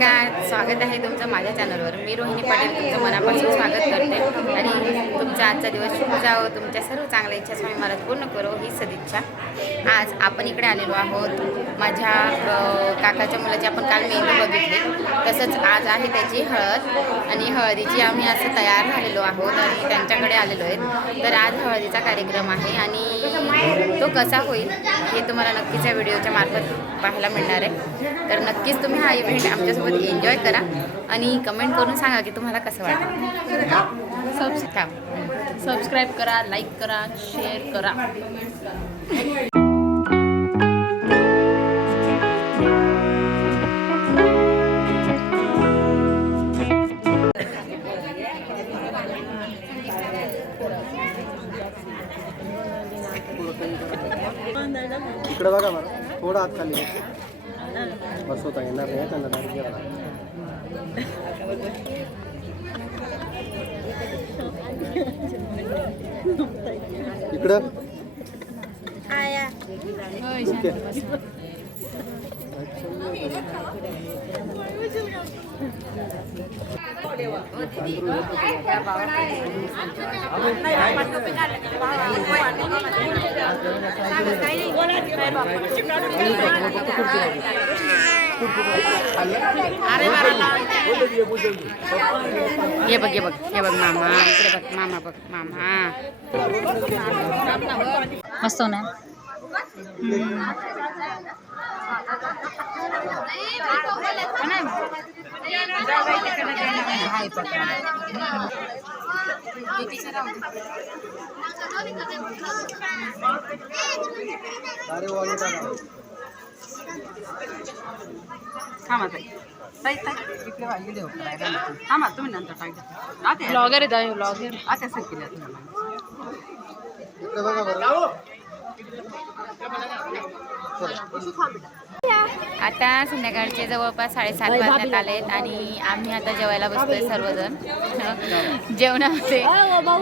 नमस्कार, स्वागत आहे तुमचं माझ्या चॅनलवर. मी रोहिणी पाटील तुमचं मनापासून स्वागत करते आणि तुमचा आजचा दिवस शुभ जावो, तुमच्या सर्व चांगल्या इच्छा स्वामी महाराज पूर्ण करो ही सदिच्छा. आज आपण इकडे आलेलो आहोत. माझ्या काकाच्या मुलाची आपण काल मेहंदी बघितली, तसंच आज आहे त्याची हळद आणि हळदीची आम्ही असं तयार झालेलो आहोत आणि त्यांच्याकडे आलेलो आहेत. तर आज हळदीचा कार्यक्रम आहे आणि तो कसा होईल हे तुम्हाला नक्कीच या व्हिडिओच्या मार्फत पाहायला मिळणार आहे. तर नक्कीच तुम्ही हा इव्हेंट आमच्यासोबत एन्जॉय करा आणि कमेंट करून सांगा की तुम्हाला कसं वाटतं. सबस्क्राईब करा, लाईक करा, शेअर करा. इकडे बघा बरं, थोडं आत खाली बसवता येणार नाही त्यांना डायरेक्ट. इकडं ये बघ ये बघ हे बघ मामा, इकडे बघ मामा, बघ मामा मस्त ना. थांबा तुम्ही नंतर टाकता. ब्लॉगर आहे, ब्लॉगर आता केलं इकडे बघा बरं. आता संध्याकाळचे जवळपास 7:30 वाजण्यात आलेत आणि आम्ही आता जेवायला बसतोय सर्वजण. जेवणामध्ये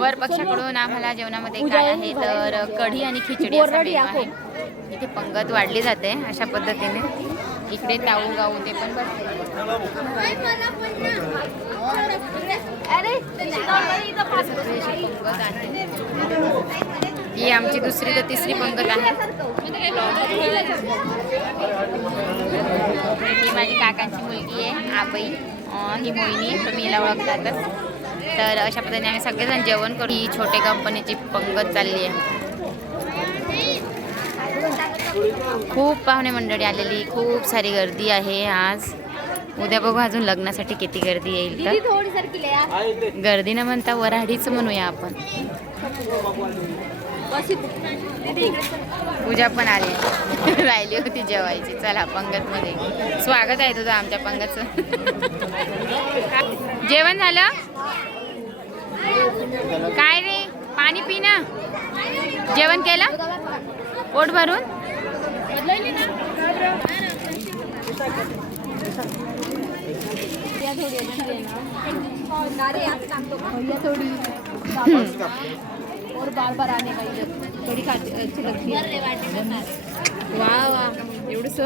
वर पक्षाकडून आम्हाला जेवणामध्ये काय आहे तर कढी आणि खिचडी असा मेनू आहे. इथे पंगत वाढली जाते अशा पद्धतीने. इकडे ताऊ गाऊ ते पण बसले. पंगत आहे ही आमची दुसरी तर तिसरी पंगत आहे. ही माझी काकांची मुलगी आहे आबाई, ही मोहिनी, तुम्ही हिला ओळखतातच. तर अशा पद्धतीने आम्ही सगळेजण जेवण करू. ही छोटे कंपनीची पंगत चालली आहे. खूप पाहुणे मंडळी आलेली, खूप सारी गर्दी आहे आज. उद्या बघू अजून लग्नासाठी किती गर्दी येईल. तर गर्दी न म्हणता वऱ्हाडीच म्हणूया आपण. पूजा पण आली राहिली होती जेवायची. चला पंगतमध्ये स्वागत आहे तुझं आमच्या पंगतचं. जेवण झालं काय रे? पाणी पी ना. जेवण केलं पोट भरून? और बार आने का थोड़ी अच्छी लगती है. वा एवढंच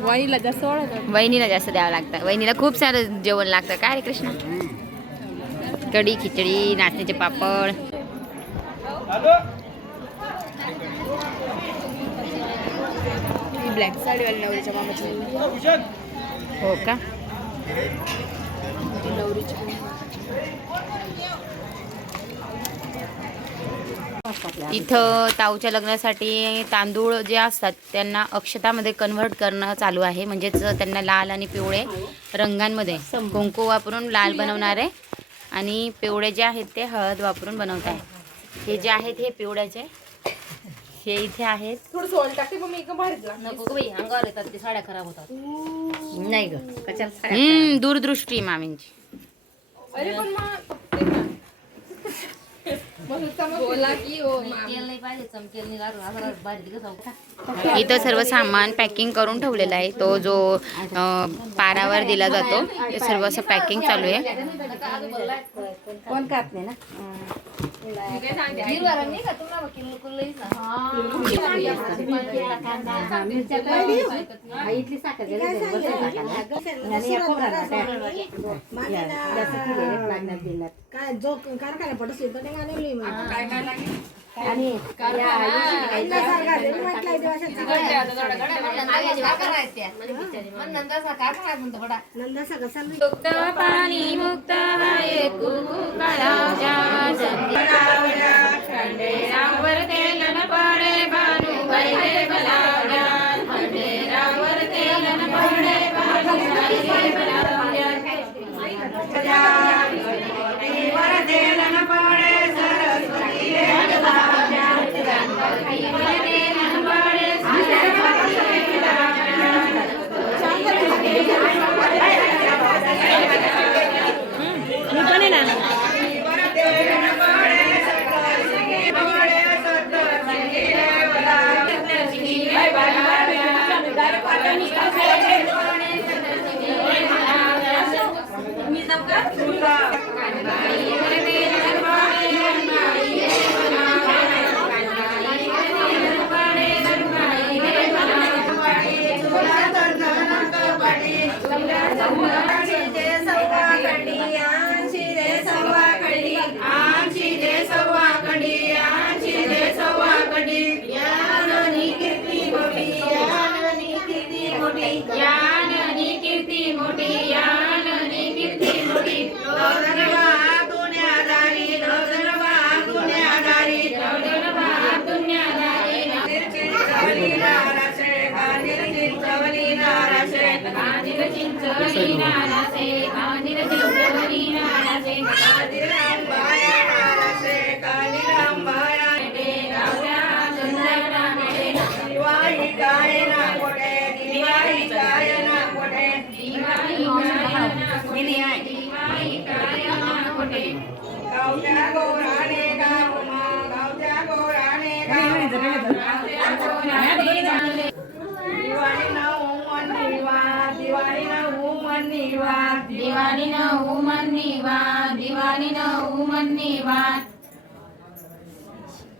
वहिनीला जास्त ओळख. वहिनीला जास्त द्यावं लागतं. वहिनीला खूप सारं जेवण लागतं. काय रे कृष्ण? कढी खिचडी, नाचणीचे पापड. ब्लॅक साडीवाली नवरीच्या मामाची. हो का? इथं ताऊच्या लग्नासाठी तांदूळ जे असतात त्यांना अक्षतामध्ये कन्व्हर्ट करणं चालू आहे. म्हणजेच त्यांना लाल आणि पिवळे रंगांमध्ये कुंकू वापरून लाल बनवणार आहे आणि पिवळे जे आहेत ते हळद वापरून बनवत आहे. हे जे आहेत हे पिवळ्याचे, हे इथे आहेत. अंगावर येतात ते साड्या खराब होतात. नाही ग, दूरदृष्टी मामींची. इथं सर्व सामान पॅकिंग करून ठेवलेलं आहे. तो जो पारावर दिला जातो ते सर्व असं पॅकिंग चालू आहे. कोण खात नाही ना इथली साखर काय जो कारखाना पडत आणि मुक्त पाणी मुक्त आहे खंडेरावर तेल न पडे भानू बैले बलावल्या खंडेरावर तेल न पडे भानू बैले बलावल्या तेल न पडे सरस्वती बलावल्या तेल न पडे सरस्वती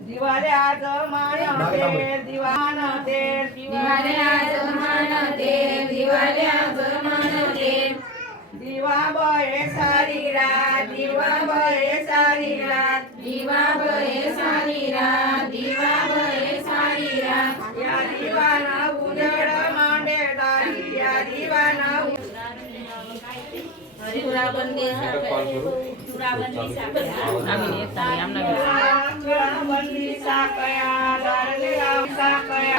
दिवाळ्याच मान दिवाण तेर दिवाळ्याच मान तेर दिवाळ्याच मान तेर दिवा बळे सारी रात दिवा बळे सारी रात दिवा बळे सारी रात दिवा बळे सारी रात या दिवाना उजड मांडे दारी या दिवाना चुराबंदी साकया दारले राम साकया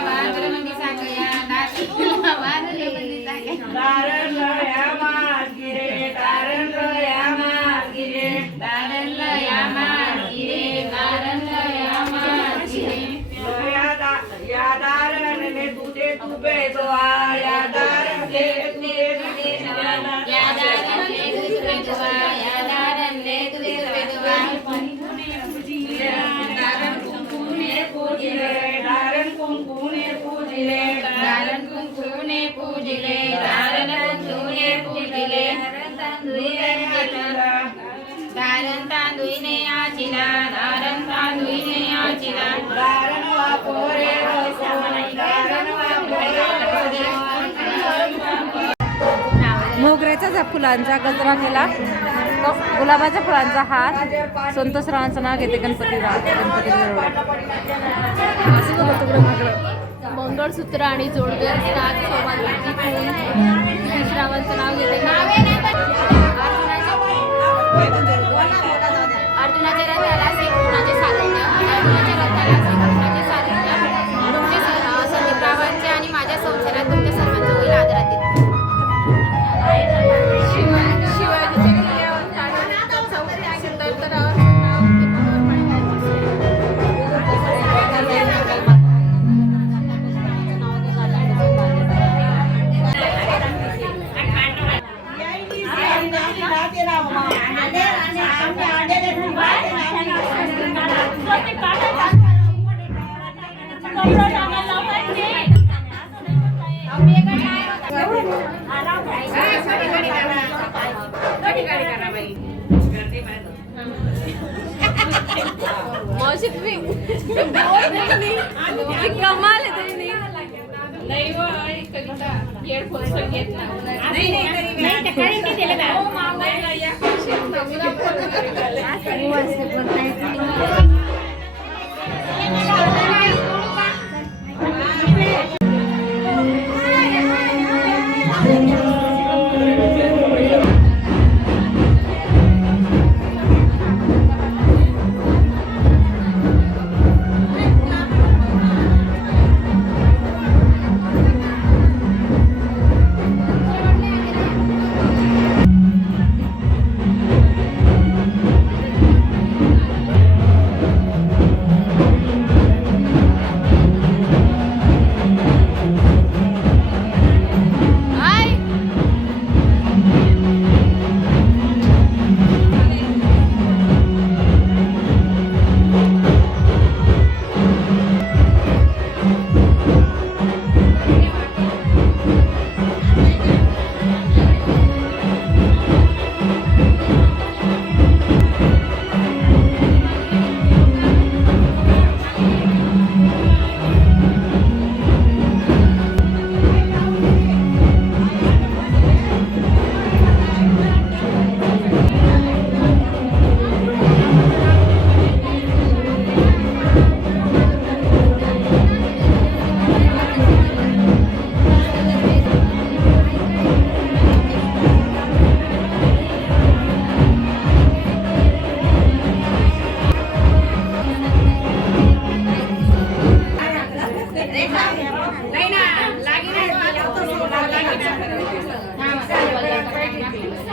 दारण लया मागिरे दारण लया मागिरे दारण लया मागिरे दारण लया मागिरे या दारण ने तुझे तू बेदवा या दारण ले तुझे तुझे या दारण ले तुझे बेदवा या दारण ले तुझे बेदवा दारण कुंकुने पूजिले दारण कुंकुने पूजिले दारण कुंकुने पूजिले दारण कुंकुने पूजिले दारण तांदुईने आचिला दारण तांदुईने आचिला दारण वापोरे दारण वापोरे मोगऱ्याच्या फुलांचा गजरा केला, गुलाबाच्या फुलांचा हार, संतोषरावांचं नाव घेते गणपती मंगळसूत्र आणि जोडवे असतात. सोबत श्रावांचं नाव घेते. अर्जुनाच्या रथाला श्रीकृष्णाचे सारथ्य, अर्जुनाच्या रथाला श्रीकृष्णाचे सारथ्य, तुमचे संदीपरावांचे आणि माझ्या संसारात तुमच्या सर्वांचं होईल आदरातीत. कमाल आहे त्यांनी.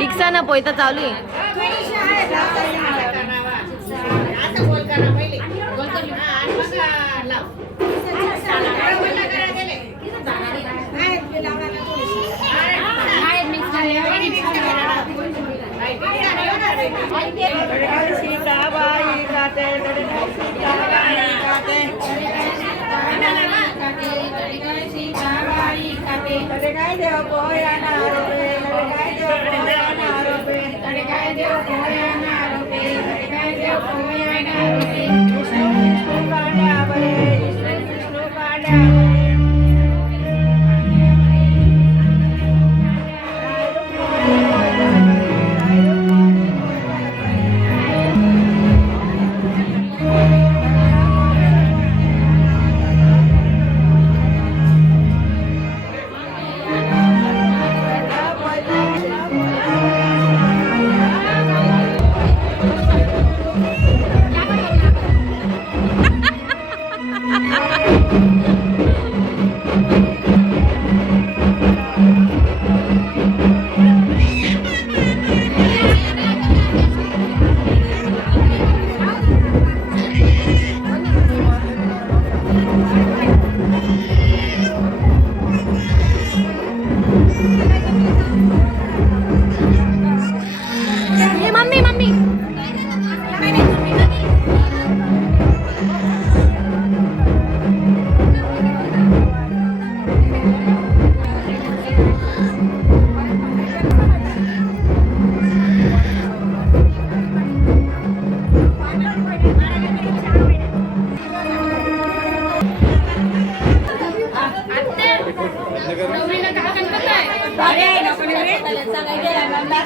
इक्सा ना पोयता चालू आहे.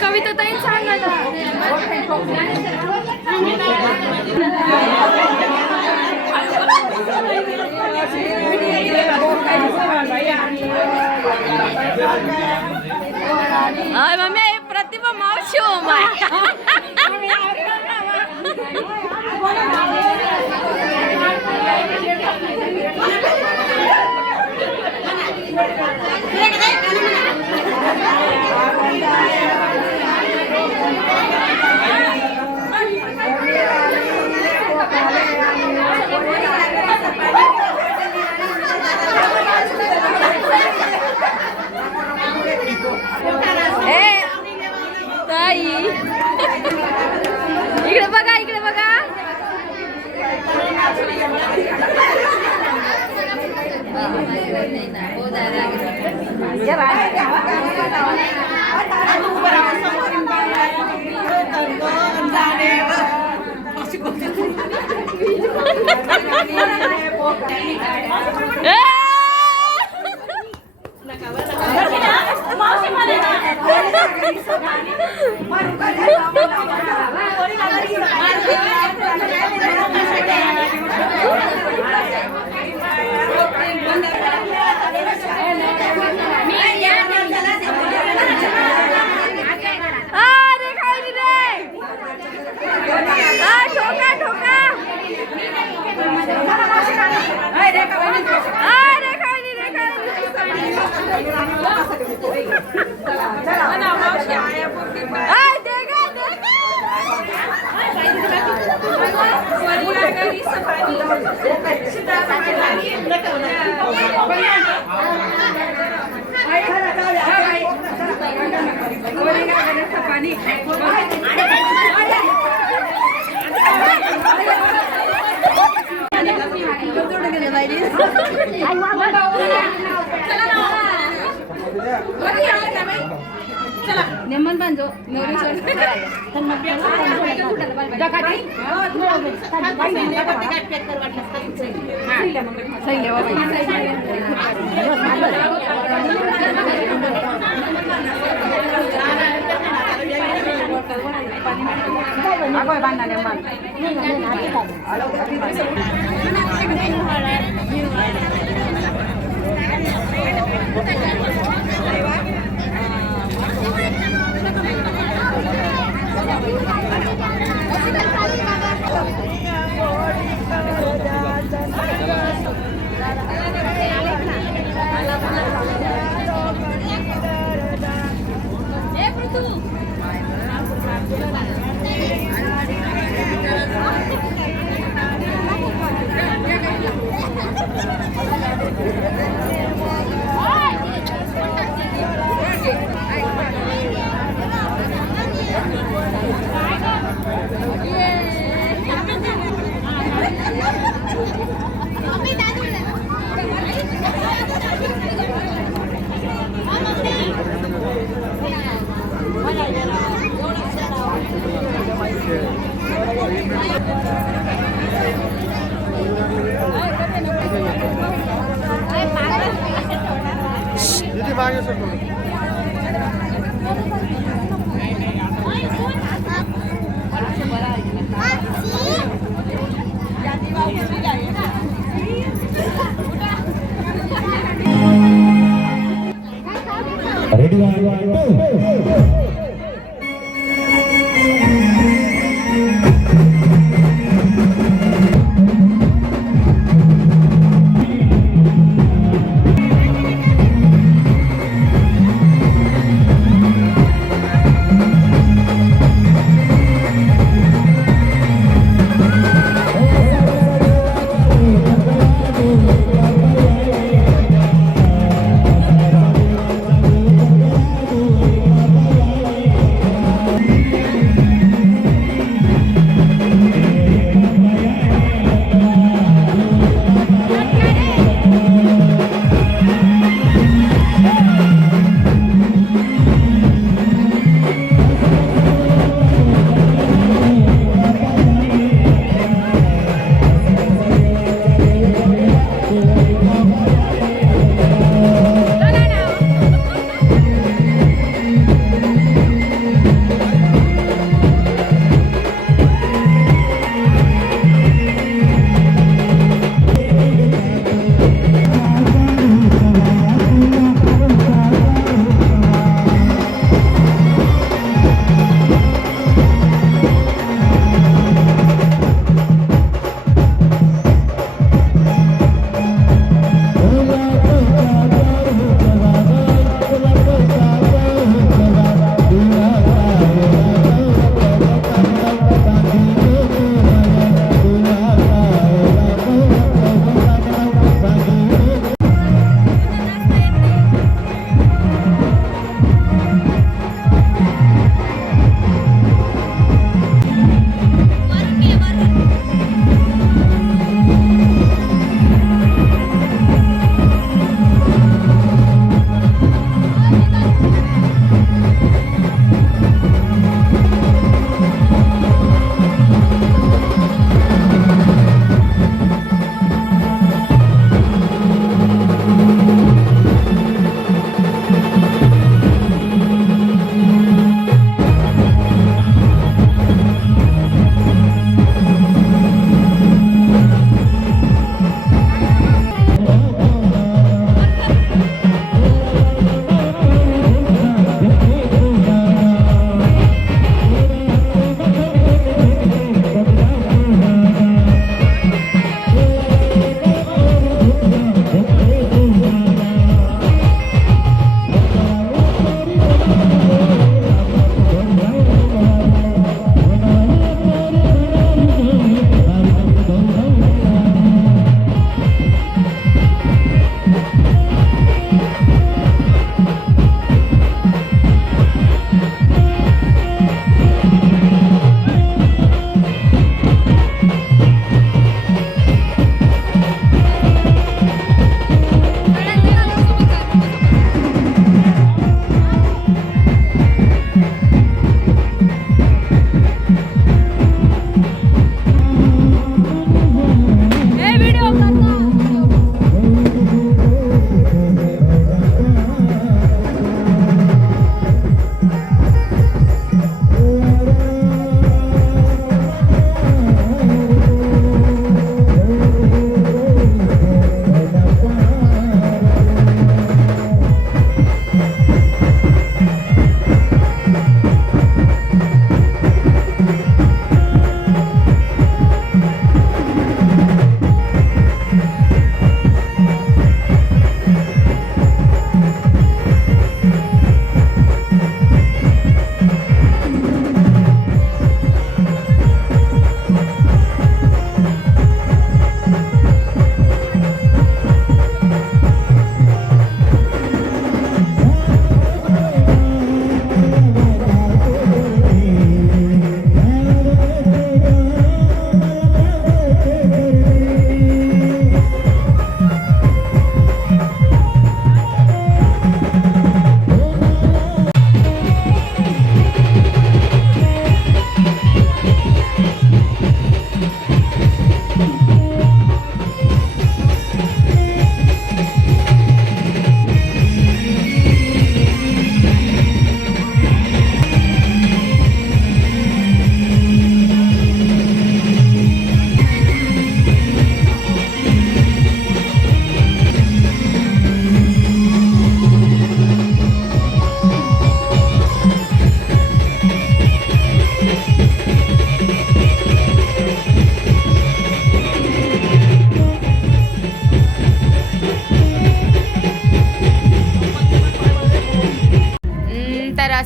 कविता ताई सांगा ना. मम्मी प्रतिभा मावशी हो माय. इकडे बघा, इकडे बघा. नेमन बांधो दीदी मागे सर थोडं.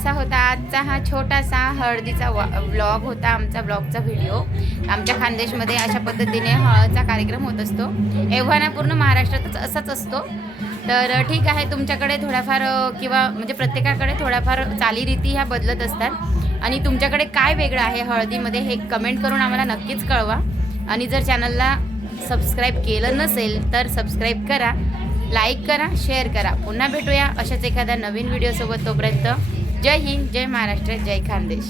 असा होता आजचा हा छोटासा हळदीचा व्लॉग होता, आमचा ब्लॉगचा व्हिडिओ. आमच्या खानदेशमध्ये अशा पद्धतीने हळदचा कार्यक्रम होत असतो. एव्हाना पूर्ण महाराष्ट्रातच असाच असतो. तर ठीक आहे, तुमच्याकडे थोड्याफार किंवा म्हणजे प्रत्येकाकडे थोड्याफार चालीरीती ह्या बदलत असतात आणि तुमच्याकडे काय वेगळं आहे हळदीमध्ये हे कमेंट करून आम्हाला नक्कीच कळवा. आणि जर चॅनलला सबस्क्राईब केलं नसेल तर सबस्क्राईब करा, लाईक करा, शेअर करा. पुन्हा भेटूया अशाच एखाद्या नवीन व्हिडिओसोबत. तोपर्यंत जय हिंद, जय महाराष्ट्र, जय खानदेश.